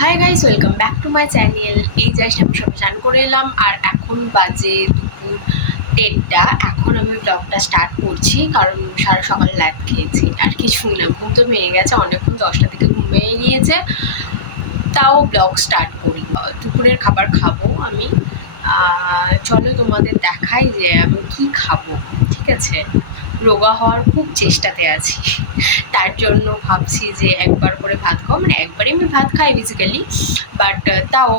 Hi guys welcome back to my channel এই just আমি সব চান করে এলাম আর এখন বাজে দুপুর দেড়টা। এখন আমি ব্লগটা স্টার্ট করছি কারণ সারা সকাল ল্যাদ খেয়েছি। আর কিছু না, ঘুম তো ভেঙে গেছে, অনেকক্ষণ দশটা থেকে ঘুম ভেঙে গিয়েছে। তাও ব্লগ স্টার্ট করি। দুপুরের খাবার খাব আমি। চলো তোমাদের দেখাই যে আমি কি খাব, ঠিক আছে? রোগা হওয়ার খুব চেষ্টাতে আছি। তার জন্য ভাবছি যে একবার করে ভাত খাও মানে একবারই আমি ভাত খাই বেসিক্যালি বাট তাও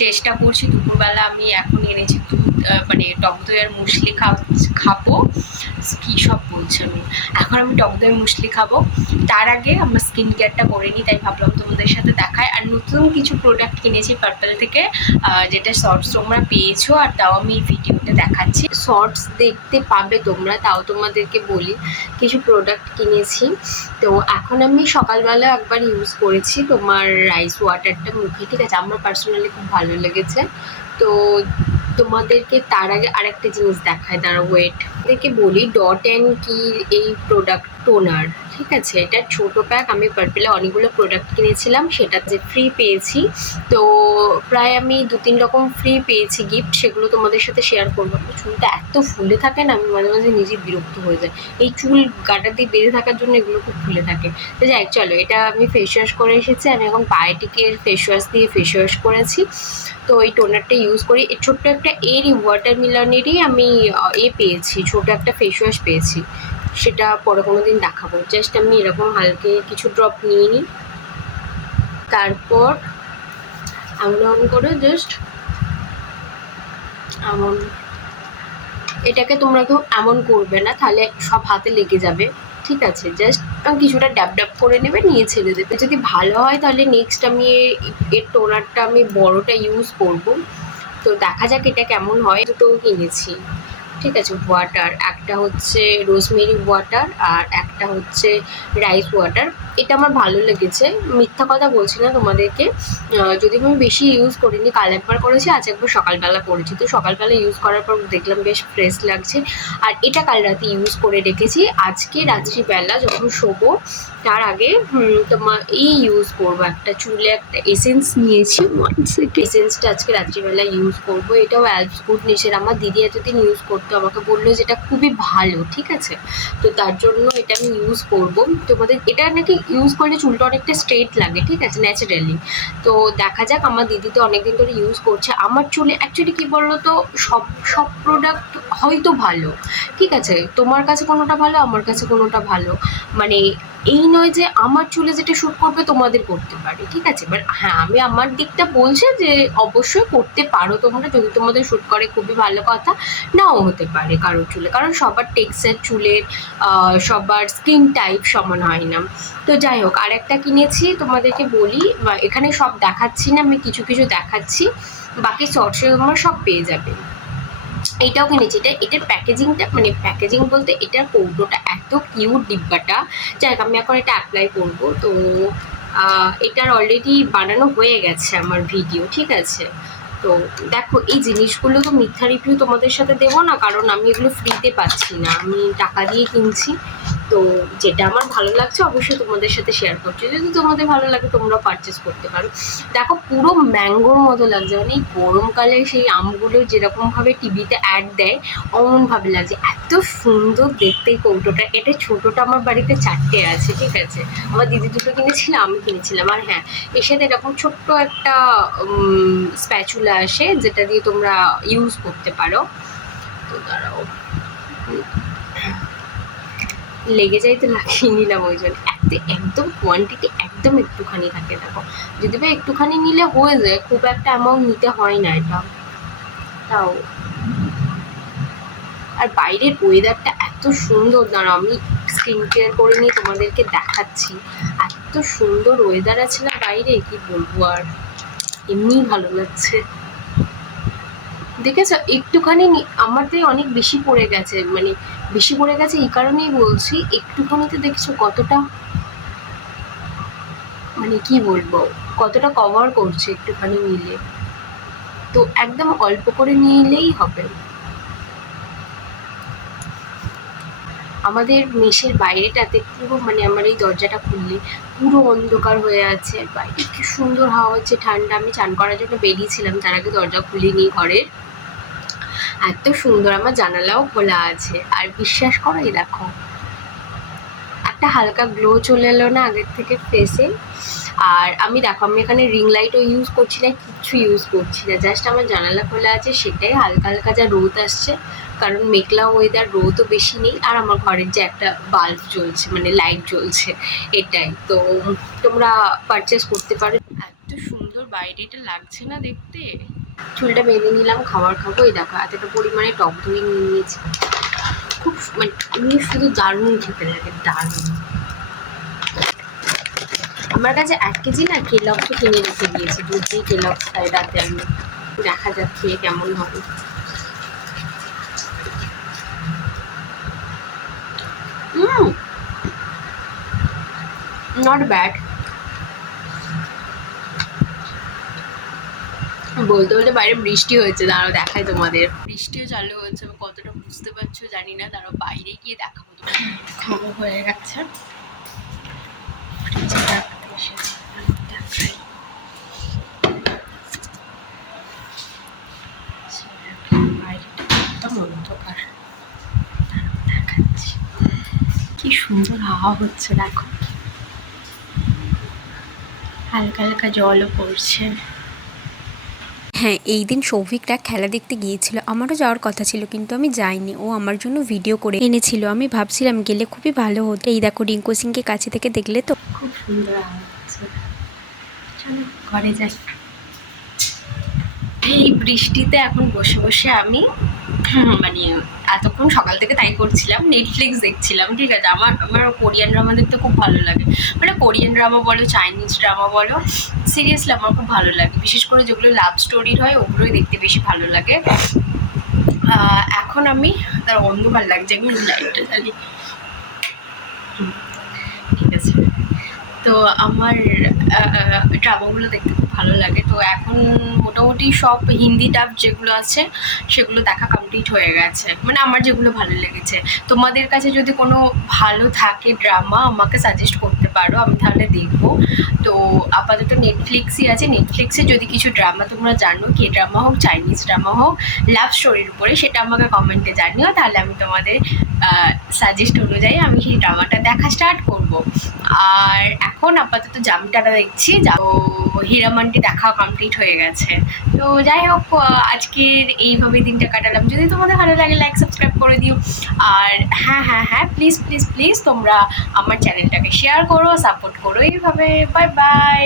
চেষ্টা করছি। দুপুরবেলা আমি এখন এনেছি দুধ মানে টক দইয়ের মুসলি খাব কী সব বলছি আমি এখন আমি টক দইয়ের মুসলি খাব। তার আগে আমার স্কিন কেয়ারটা করে নিই, তাই ভাবলাম তোমাদের সাথে দেখায়। আর নতুন কিছু প্রোডাক্ট কিনেছি পার্পল থেকে যেটা শর্টস তোমরা পেয়েছ আর তাও আমি ভিডিওতে দেখাচ্ছি। শর্টস দেখতে পাবে তোমরা, তাও তোমাদেরকে বলি। কিছু প্রোডাক্ট কিনেছি। তো এখন আমি সকালবেলা একবার ইউজ করেছি তোমার রাইস ওয়াটারটা মুখে, ঠিক আছে? আমার পার্সোনালি খুব ভালো লেগেছে। তো তোমাদেরকে তার আগে আরেকটা জিনিস দেখায় তারা ওয়েট থেকে বলি ডট অ্যান্ড কি এই প্রোডাক্ট টোনার ঠিক আছে, এটা ছোটো প্যাক আমি পার্পেলে অনেকগুলো প্রোডাক্ট কিনেছিলাম সেটা যে ফ্রি পেয়েছি। তো প্রায় আমি দু তিন রকম ফ্রি পেয়েছি গিফট সেগুলো তোমাদের সাথে শেয়ার করব। চুলটা এত ফুলে থাকে না, আমি মাঝে মাঝে নিজে বিরক্ত হয়ে যায় এই চুল গাটা দিয়ে বেঁধে থাকার জন্য এগুলো খুব ফুলে থাকে। তো যাই, চলো, এটা আমি ফেস ওয়াশ করে এসেছি। আমি এখন বায়োটিকের ফেস ওয়াশ দিয়ে ফেস ওয়াশ করেছি। তো এই টোনারটা ইউজ করি। এই ছোট্ট একটা এরই ওয়াটার মিলনেরই আমি এ পেয়েছি, ছোট একটা ফেস ওয়াশ পেয়েছি। সেটা পরে কোনো দিন দেখাবো। জাস্ট আমি এরকম হালকে কিছু ড্রপ নিয়ে নিই। তারপর এমন অন করে জাস্ট এমন এটাকে তোমরা কেউ এমন করবে না, তাহলে সব হাতে লেগে যাবে। ঠিক আছে জাস্ট কিছুটা ড্যাব ড্যাব করে নেবে, নিয়ে ছেড়ে দেবে। যদি ভালো হয় তাহলে নেক্সট আমি এর টোনারটা আমি বড়টা ইউজ করব। তো দেখা যাক এটা কেমন হয়। দুটো কিনেছি। ঠিক আছে ওয়াটার একটা হচ্ছে রোজমেরি ওয়াটার আর একটা হচ্ছে রাইস ওয়াটার এটা আমার ভালো লেগেছে। মিথ্যা কথা বলছি না তোমাদেরকে। যদি আমি বেশি ইউজ করিনি, কাল একবার করেছি, আজ একবার সকালবেলা করেছি। তো সকালবেলা ইউজ করার পর দেখলাম বেশ ফ্রেশ লাগছে। আর এটা কাল রাতে ইউজ করে রেখেছি। আজকে রাত্রিবেলা যখন শোবো তার আগে তোমার এই ইউজ করব একটা চুলে একটা এসেন্স নিয়েছি এসেন্সটা আজকে রাত্রিবেলা ইউজ করব। এটাও অ্যালপস গুড নেচার আমার দিদি এতদিন ইউজ করতো, আমাকে বলল যে এটা খুবই ভালো, ঠিক আছে? তো তার জন্য এটা আমি ইউজ করব। তোমাদের, এটা নাকি ইউজ করলে চুলটা অনেকটা স্ট্রেট লাগে, ঠিক আছে? ন্যাচারালি তো দেখা যাক, আমার দিদি তো অনেকদিন ধরে ইউজ করছে। আমার চুলে অ্যাকচুয়ালি কী বলল তো সব সব প্রোডাক্ট হয়তো ভালো, ঠিক আছে? তোমার কাছে কোনোটা ভালো, আমার কাছে কোনোটা ভালো? মানে এই নয় যে আমার চুলে যেটা শ্যুট করবে তোমাদের করতে পারে, ঠিক আছে? বাট হ্যাঁ আমি আমার দিকটা বলছি যে অবশ্যই করতে পারো তোমরা। যদি তোমাদের শ্যুট করে, খুবই ভালো কথা। নাও হতে পারে কারোর চুলে, কারণ সবার টেক্সচার চুলের সবার স্কিন টাইপ সমান হয় না। তো যাই হোক আর একটা কিনেছি, তোমাদেরকে বলি এখানে সব দেখাচ্ছি না, আমি কিছু কিছু দেখাচ্ছি। বাকি শর্টসে তোমরা সব পেয়ে যাবে। এইটাও কিনেছি। এটা, এটার প্যাকেজিংটা মানে প্যাকেজিং বলতে এটার কৌটোটা এত কিউট ডিব্বাটা। যাই আমি এখন এটা অ্যাপ্লাই করব। তো এটার অলরেডি বানানো হয়ে গেছে আমার ভিডিও ঠিক আছে? তো, দেখো, এই জিনিসগুলো তো মিথ্যা রিভিউ তোমাদের সাথে দেবো না, কারণ আমি এগুলো ফ্রিতে পাচ্ছি না। আমি টাকা দিয়ে কিনছি। তো যেটা আমার ভালো লাগছে, অবশ্যই তোমাদের সাথে শেয়ার করছি। যদি তোমাদের ভালো লাগে তোমরা পারচেস করতে পারো। দেখো, পুরো ম্যাঙ্গোর মতো লাগছে। মানে এই গরমকালে সেই আমগুলো যেরকমভাবে টিভিতে অ্যাড দেয়, অমনভাবে লাগছে। এত সুন্দর দেখতে এই কৌটোটা। এটা ছোটোটা আমার বাড়িতে চারটে আছে, ঠিক আছে? আমার দিদি দুটো কিনেছিল, আমি কিনেছিলাম। আর হ্যাঁ এর সাথে এরকম ছোট্ট একটা স্প্যাচুলা আসে, যেটা দিয়ে তোমরা ইউজ করতে পারো। তো দাঁড়াও। লেগে যায় তো লাগিয়ে নিলাম ওই জন্য একদম কোয়ান্টিটি একদম একটুখানি থাকে, দেখো। যদি বা একটুখানি নিলে হয়ে যায়, খুব একটা অ্যামাউন্ট নিতে হয় না এটা। তাও। আর বাইরের ওয়েদারটা এত সুন্দর দাঁড়া আমি স্কিন কেয়ার করে নিয়ে তোমাদেরকে দেখাচ্ছি। এত সুন্দর ওয়েদার আছে না বাইরে, কি বলব আর? এমনিই ভালো লাগছে। দেখেছ? একটুখানি আমারতে অনেক বেশি পড়ে গেছে মানে বেশি পড়ে গেছে এই কারণেই বলছি, একটুখানিতে দেখছ কতটা মানে কি বলব, কতটা কভার করছে একটুখানি নিলে তো একদম অল্প করে নিলেই হবে। আমাদের মেসের বাইরেটাতে পুরো মানে আমার এই দরজাটা খুললে পুরো অন্ধকার হয়ে আছে, বাইরে কি সুন্দর হাওয়া হচ্ছে, ঠান্ডা, আমি চান করার জন্য বেরিয়েছিলাম, তার আগে দরজা খুলিনি ঘরের। এত সুন্দর, আমার জানালাও খোলা আছে। আর বিশ্বাস করো এই দেখো, একটা হালকা গ্লো চলে এলো না আগের থেকে ফেসে আর আমি দেখো, আমি এখানে রিং লাইটও ইউজ করছি না, কিচ্ছু ইউজ করছি না। জাস্ট আমার জানালা খোলা আছে, সেটাই হালকা হালকা যা রোদ আসছে। কারণ মেঘলা ওয়েদার রোদও বেশি নেই। আর আমার ঘরের যে একটা বাল্ব জ্বলছে মানে লাইট জ্বলছে, এটাই। তো তোমরা পারচেস করতে পারো। এত সুন্দর বাইরেটা লাগছে না দেখতে। চুলটা বেঁধে নিলাম, খাবার খাব। এই দেখো, এতটা পরিমাণে টক দই নিয়ে নিয়েছি। খুব মানে শুধু দারুণ খেতে লাগে, দারুণ। আমার কাছে এক কেজি না কেলক্স কিনে রেখে দিয়েছি দুধ দিয়ে কেলক্স খাই রাতে আমি দেখা যাক খেয়ে কেমন হবে। নট ব্যাড বলতে বলতে বাইরে বৃষ্টি হয়েছে দাঁড়াও দেখাই তোমাদের। বৃষ্টিও চালু হয়েছে আমি কতটা বুঝতে পারছ জানি না দাঁড়াও বাইরে গিয়ে দেখাবো খাব হয়ে গেছে। কি সুন্দর হাওয়া হচ্ছে দেখো। হালকা হালকা জলও পড়ছে। হ্যাঁ এই দিন সৌভিকরা খেলা দেখতে গিয়েছিল। আমারও যাওয়ার কথা ছিল, কিন্তু আমি যাইনি। ও আমার জন্য ভিডিও করে এনেছিল। আমি ভাবছিলাম গেলে খুবই ভালো হতো। এই দেখো, রিঙ্কু সিংকে কাছে থেকে দেখলে তো? খুব সুন্দর ঘরে যাই। এই বৃষ্টিতে এখন বসে বসে আমি মানে এতক্ষণ সকাল থেকে তাই করছিলাম নেটফ্লিক্স দেখছিলাম, ঠিক আছে? আমার আমার কোরিয়ান ড্রামা দেখতে খুব ভালো লাগে। মানে কোরিয়ান ড্রামা বলো চাইনিজ ড্রামা বলো সিরিয়াসলি আমার খুব ভালো লাগে। বিশেষ করে যেগুলো লাভ স্টোরির হয়, ওগুলোই দেখতে বেশি ভালো লাগে। এখন আমি তার অন্ধকার লাগছে, আমি লাইটটা জ্বালি। তো আমার ড্রামাগুলো দেখতে খুব ভালো লাগে। তো এখন মোটামুটি সব হিন্দি ডাব যেগুলো আছে, সেগুলো দেখা কমপ্লিট হয়ে গেছে। মানে আমার যেগুলো ভালো লেগেছে। তোমাদের কাছে যদি কোনো ভালো থাকে ড্রামা, আমাকে সাজেস্ট করতে পারো, আমি তাহলে দেখব। তো আপাতত নেটফ্লিক্সই আছে। নেটফ্লিক্সে যদি কিছু ড্রামা তোমরা জানো, কে ড্রামা হোক চাইনিজ ড্রামা হোক লাভ স্টোরির উপরে, সেটা আমাকে কমেন্টে জানিও। তাহলে আমি তোমাদের সাজেস্ট অনুযায়ী আমি সেই ড্রামাটা দেখা স্টার্ট করব। আর এখন আপাতত জামটাটা দেখছি তো হীরামানটি দেখা কমপ্লিট হয়ে গেছে। তো যাই হোক আজকের এইভাবে দিনটা কাটালাম। যদি তোমাদের ভালো লাগে লাইক সাবস্ক্রাইব করে দিও। আর হ্যাঁ হ্যাঁ হ্যাঁ প্লিজ প্লিজ প্লিজ তোমরা আমার চ্যানেলটাকে শেয়ার করো সাপোর্ট করো। এইভাবে বাই বাই